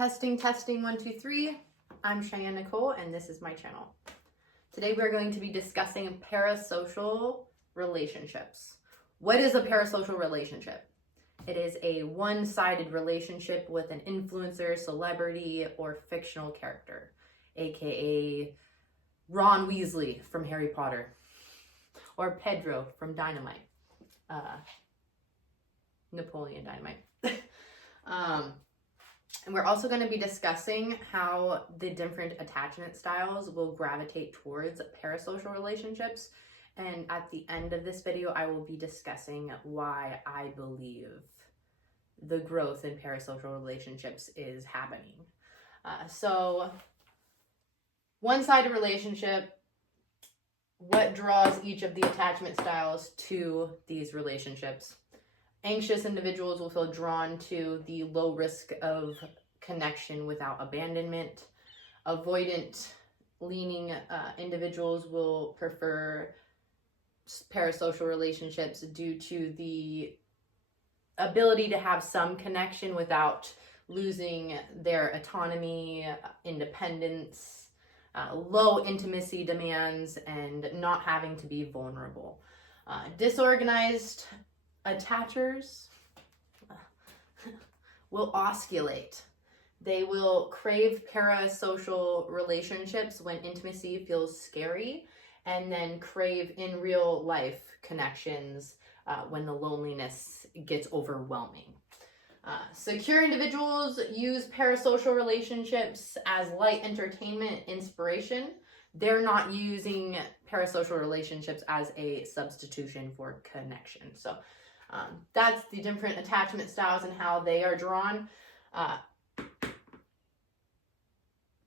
Testing, testing, 1, 2, 3. I'm Cheyenne Nicole, and this is my channel. Today we're going to be discussing parasocial relationships. What is a parasocial relationship? It is a one-sided relationship with an influencer, celebrity, or fictional character, aka Ron Weasley from Harry Potter, or Pedro from Dynamite, Napoleon Dynamite. And we're also going to be discussing how the different attachment styles will gravitate towards parasocial relationships. And at the end of this video, I will be discussing why I believe the growth in parasocial relationships is happening. So, one-sided relationship, what draws each of the attachment styles to these relationships? Anxious individuals will feel drawn to the low risk of connection without abandonment. Avoidant leaning individuals will prefer parasocial relationships due to the ability to have some connection without losing their autonomy, independence, low intimacy demands, and not having to be vulnerable. Disorganized attachers will oscillate. They will crave parasocial relationships when intimacy feels scary, and then crave in real life connections when the loneliness gets overwhelming. Secure individuals use parasocial relationships as light entertainment inspiration. They're not using parasocial relationships as a substitution for connection. So that's the different attachment styles and how they are drawn.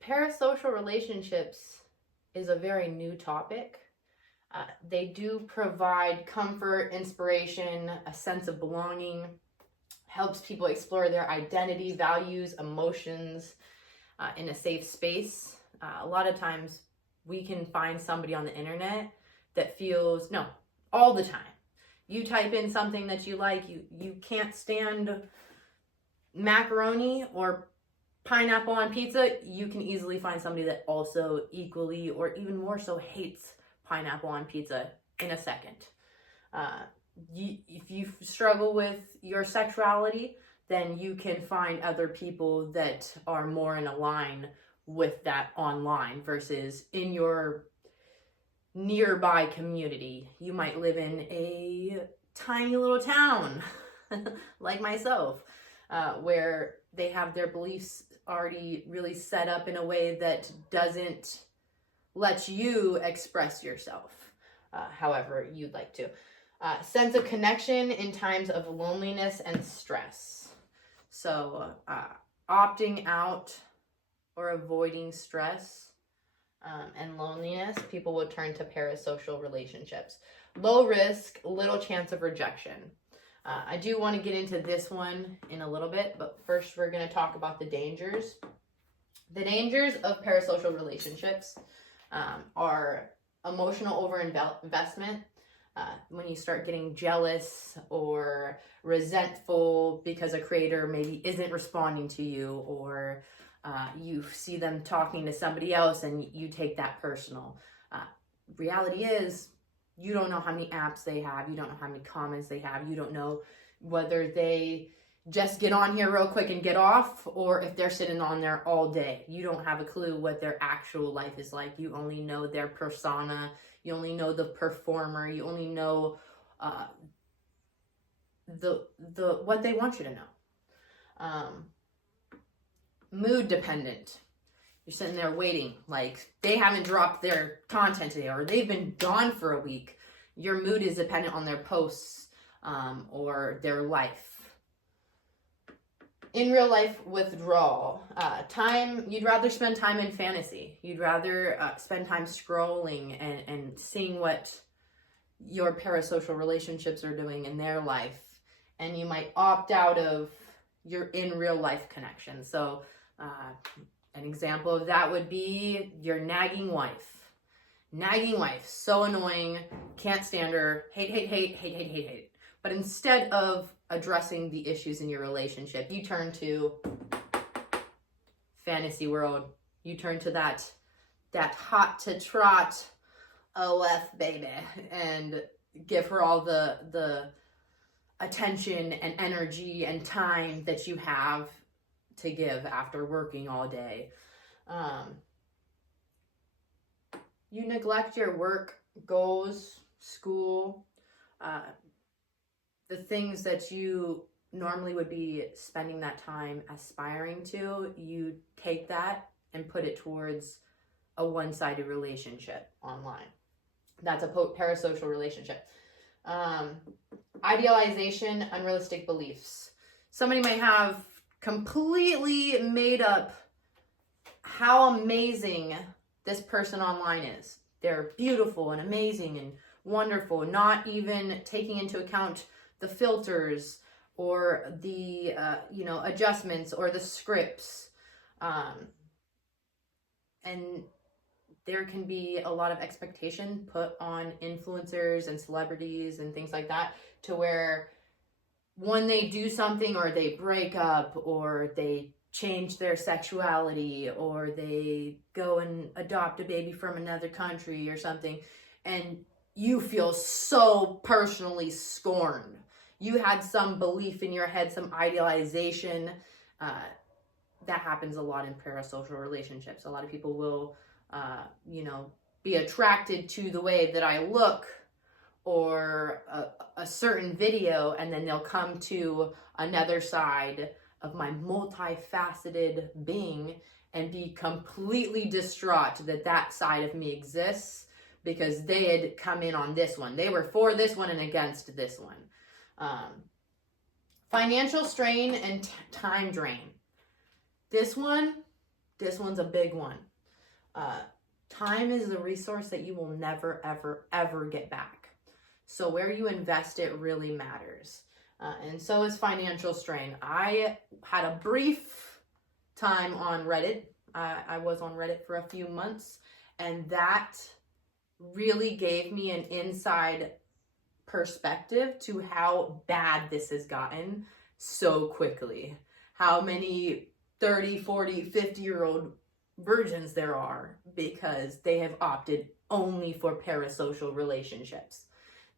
Parasocial relationships is a very new topic. They do provide comfort, inspiration, a sense of belonging, helps people explore their identity, values, emotions in a safe space. A lot of times we can find somebody on the internet that feels, no, all the time. You type in something that you like, you can't stand macaroni or pineapple on pizza, you can easily find somebody that also equally or even more so hates pineapple on pizza in a second. If you struggle with your sexuality, then you can find other people that are more in a line with that online versus in your nearby community. You might live in a tiny little town like myself, where they have their beliefs already really set up in a way that doesn't let you express yourself however you'd like to. Sense of connection in times of loneliness and stress. So opting out or avoiding stress and loneliness, people will turn to parasocial relationships. Low risk, little chance of rejection. I do want to get into this one in a little bit, but first we're going to talk about the dangers. The dangers of parasocial relationships are emotional overinvestment. When you start getting jealous or resentful because a creator maybe isn't responding to you, or you see them talking to somebody else and you take that personal. Reality is, you don't know how many apps they have. You don't know how many comments they have. You don't know whether they just get on here real quick and get off, or if they're sitting on there all day. You don't have a clue what their actual life is like. You only know their persona. You only know the performer. You only know the what they want you to know. Mood dependent. You're sitting there waiting, like they haven't dropped their content today, or they've been gone for a week. Your mood is dependent on their posts or their life. In real life withdrawal. You'd rather spend time in fantasy. You'd rather spend time scrolling and seeing what your parasocial relationships are doing in their life. And you might opt out of your in real life connection. So an example of that would be your nagging wife. Nagging wife, so annoying, can't stand her, hate. But instead of addressing the issues in your relationship, you turn to fantasy world, you turn to that hot to trot OF baby and give her all the attention and energy and time that you have to give after working all day. You neglect your work, goals, school, the things that you normally would be spending that time aspiring to. You take that and put it towards a one-sided relationship online. That's a parasocial relationship. Idealization, unrealistic beliefs. Somebody might have completely made up how amazing this person online is. They're beautiful and amazing and wonderful, not even taking into account the filters or the adjustments or the scripts. And there can be a lot of expectation put on influencers and celebrities and things like that, to where when they do something or they break up or they change their sexuality or they go and adopt a baby from another country or something, and you feel so personally scorned. You had some belief in your head, some idealization. That happens a lot in parasocial relationships. A lot of people will be attracted to the way that I look or a certain video, and then they'll come to another side of my multifaceted being and be completely distraught that side of me exists, because they had come in on this one. They were for this one and against this one. Financial strain and time drain. This one's a big one. Time is a resource that you will never, ever, ever get back. So where you invest it really matters. And so is financial strain. I had a brief time on Reddit. I was on Reddit for a few months, and that really gave me an inside perspective to how bad this has gotten so quickly. How many 30, 40, 50-year-old virgins there are because they have opted only for parasocial relationships.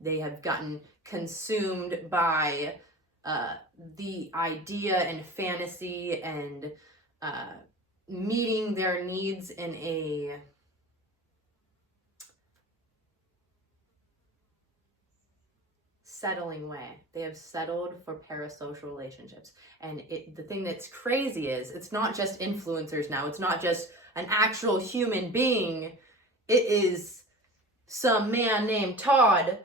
They have gotten consumed by the idea and fantasy and meeting their needs in a settling way. They have settled for parasocial relationships. And the thing that's crazy is it's not just influencers now. It's not just an actual human being. It is some man named Todd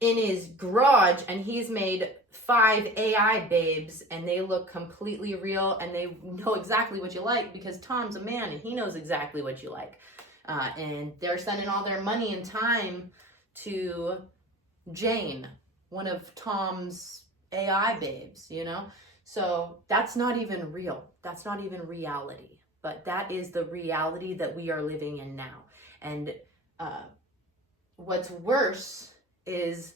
in his garage, and he's made 5 AI babes, and they look completely real, and they know exactly what you like because Tom's a man and he knows exactly what you like. And they're sending all their money and time to Jane, one of Tom's AI babes, So that's not even real. That's not even reality. But that is the reality that we are living in now. And what's worse is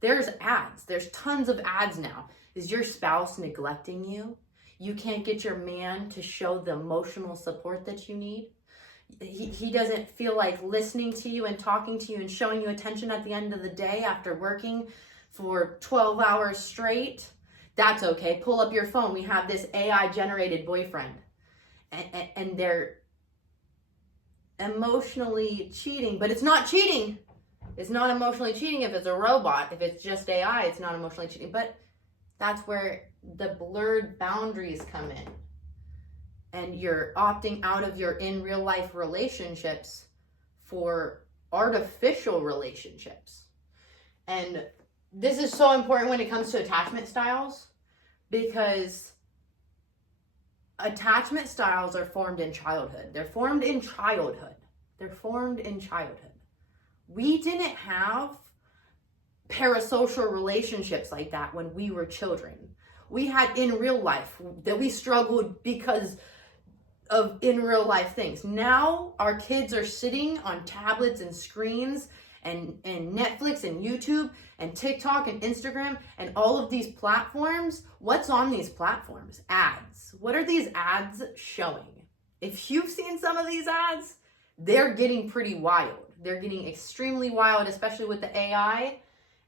there's ads. There's tons of ads now. Is your spouse neglecting you? You can't get your man to show the emotional support that you need. He doesn't feel like listening to you and talking to you and showing you attention at the end of the day after working for 12 hours straight. That's okay. Pull up your phone. We have this AI generated boyfriend. And they're emotionally cheating, but it's not cheating. It's not emotionally cheating if it's a robot. If it's just AI, it's not emotionally cheating. But that's where the blurred boundaries come in. And you're opting out of your in real life relationships for artificial relationships. And this is so important when it comes to attachment styles, because attachment styles are formed in childhood. They're formed in childhood. We didn't have parasocial relationships like that when we were children. We had in real life that we struggled because of in real life things. Now our kids are sitting on tablets and screens and Netflix and YouTube and TikTok and Instagram and all of these platforms. What's on these platforms? Ads. What are these ads showing? if you've seen some of these ads, they're getting pretty wild. They're getting extremely wild, especially with the AI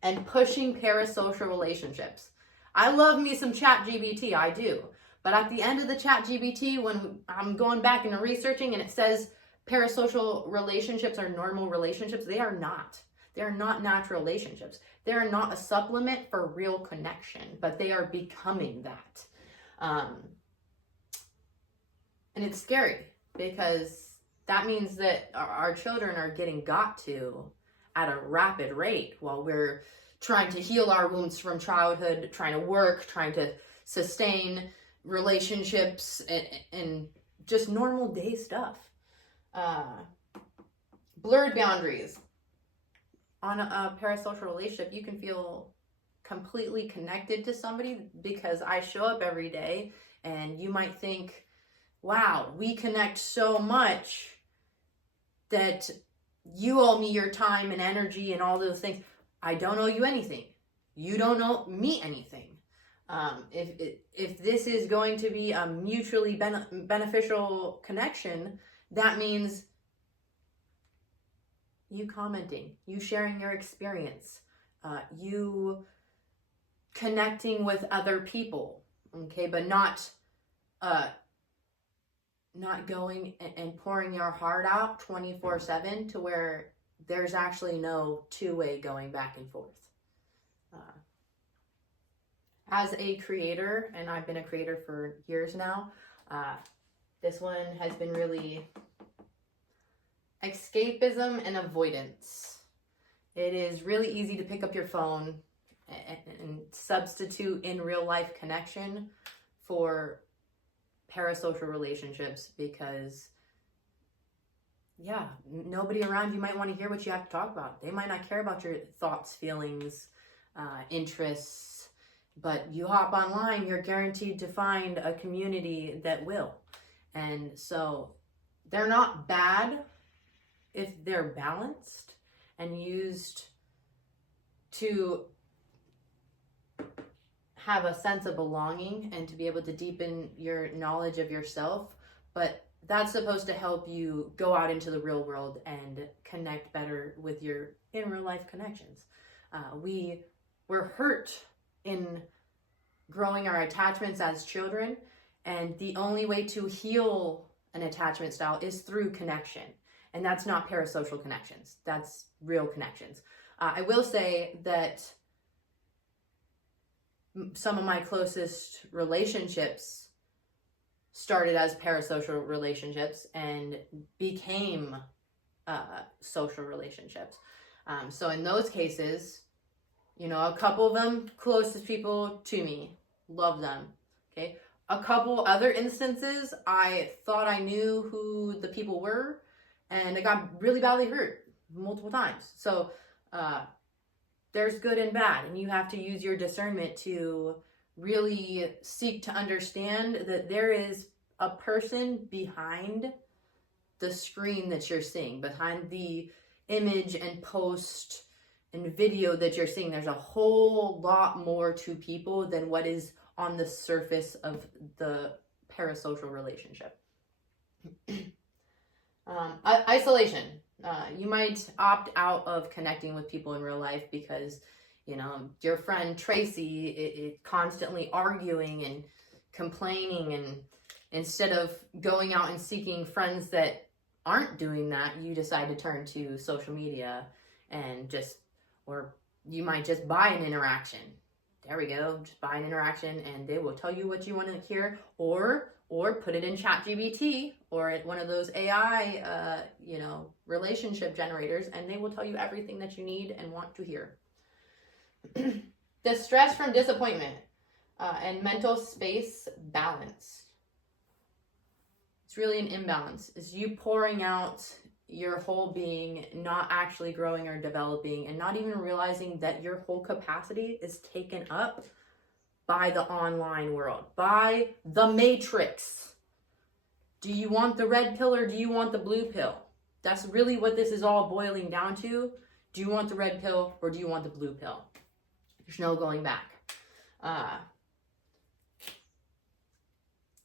and pushing parasocial relationships. I love me some ChatGPT, I do. But at the end of the ChatGPT, when I'm going back and researching and it says parasocial relationships are normal relationships, they are not. They are not natural relationships. They are not a supplement for real connection, but they are becoming that. And it's scary because that means that our children are getting got to at a rapid rate while we're trying to heal our wounds from childhood, trying to work, trying to sustain relationships and just normal day stuff. Blurred boundaries. On a parasocial relationship, you can feel completely connected to somebody because I show up every day and you might think, wow, we connect so much that you owe me your time and energy and all those things. I don't owe you anything. You don't owe me anything. If this is going to be a mutually beneficial connection, that means you commenting, you sharing your experience, you connecting with other people, okay, but not going and pouring your heart out 24/7 to where there's actually no two-way going back and forth. As a creator, and I've been a creator for years now, this one has been really escapism and avoidance. It is really easy to pick up your phone and substitute in real life connection for parasocial relationships because, yeah, nobody around you might want to hear what you have to talk about. They might not care about your thoughts, feelings, interests, but you hop online, you're guaranteed to find a community that will. And so they're not bad if they're balanced and used to have a sense of belonging and to be able to deepen your knowledge of yourself. But that's supposed to help you go out into the real world and connect better with your in real life connections. We were hurt in growing our attachments as children, and the only way to heal an attachment style is through connection. And that's not parasocial connections. That's real connections. I will say that some of my closest relationships started as parasocial relationships and became social relationships. So in those cases, you know, a couple of them, closest people to me, love them, okay? A couple other instances, I thought I knew who the people were, and I got really badly hurt multiple times. So there's good and bad, and you have to use your discernment to really seek to understand that there is a person behind the screen that you're seeing, behind the image and post and video that you're seeing. There's a whole lot more to people than what is on the surface of the parasocial relationship. Isolation. You might opt out of connecting with people in real life because, you know, your friend Tracy is constantly arguing and complaining, and instead of going out and seeking friends that aren't doing that, you decide to turn to social media and or you might just buy an interaction. There we go, just buy an interaction and they will tell you what you want to hear, or put it in ChatGPT or one of those AI, relationship generators, and they will tell you everything that you need and want to hear. The stress from disappointment and mental space balance. It's really an imbalance. It's you pouring out your whole being, not actually growing or developing, and not even realizing that your whole capacity is taken up by the online world, by the matrix. Do you want the red pill or do you want the blue pill? That's really what this is all boiling down to. Do you want the red pill or do you want the blue pill? There's no going back.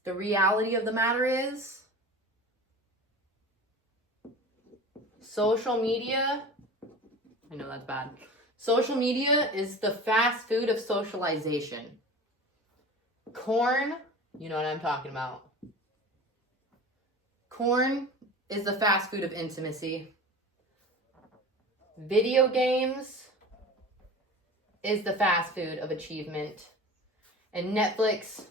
The reality of the matter is social media, I know that's bad. Social media is the fast food of socialization. Corn, you know what I'm talking about. Corn is the fast food of intimacy. Video games is the fast food of achievement. And Netflix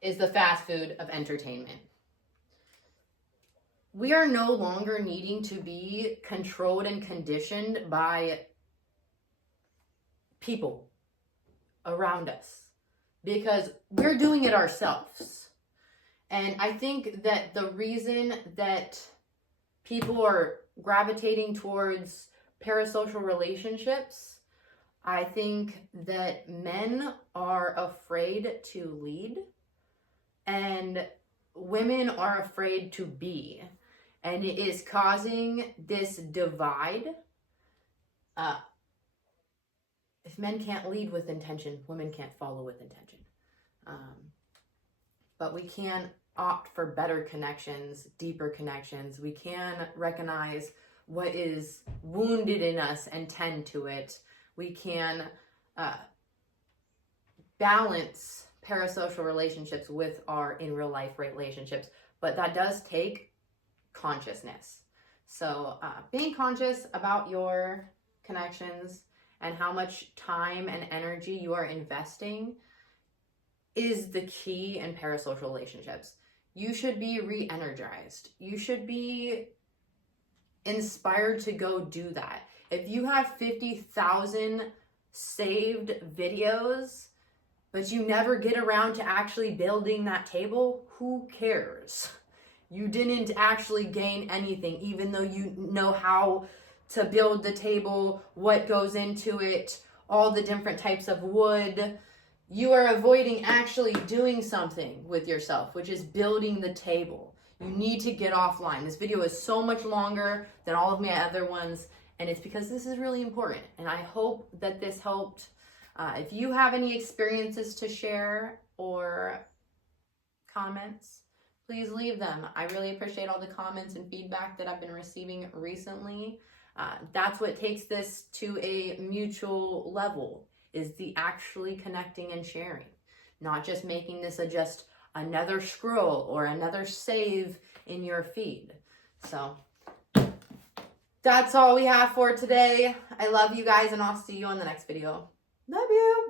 is the fast food of entertainment. We are no longer needing to be controlled and conditioned by people around us because we're doing it ourselves. And I think that the reason that people are gravitating towards parasocial relationships, I think that men are afraid to lead and women are afraid to be. And it is causing this divide. If men can't lead with intention, women can't follow with intention. But we can opt for better connections, deeper connections. We can recognize what is wounded in us and tend to it. We can balance parasocial relationships with our in real life relationships, but that does take consciousness. So being conscious about your connections and how much time and energy you are investing is the key in parasocial relationships. You should be re-energized. You should be inspired to go do that. If you have 50,000 saved videos, but you never get around to actually building that table, who cares? You didn't actually gain anything, even though you know how to build the table, what goes into it, all the different types of wood. You are avoiding actually doing something with yourself, which is building the table. You need to get offline. This video is so much longer than all of my other ones, and it's because this is really important. And I hope that this helped. If you have any experiences to share or comments, please leave them. I really appreciate all the comments and feedback that I've been receiving recently. That's what takes this to a mutual level, is the actually connecting and sharing, not just making this just another scroll or another save in your feed. So that's all we have for today. I love you guys, and I'll see you on the next video. Love you.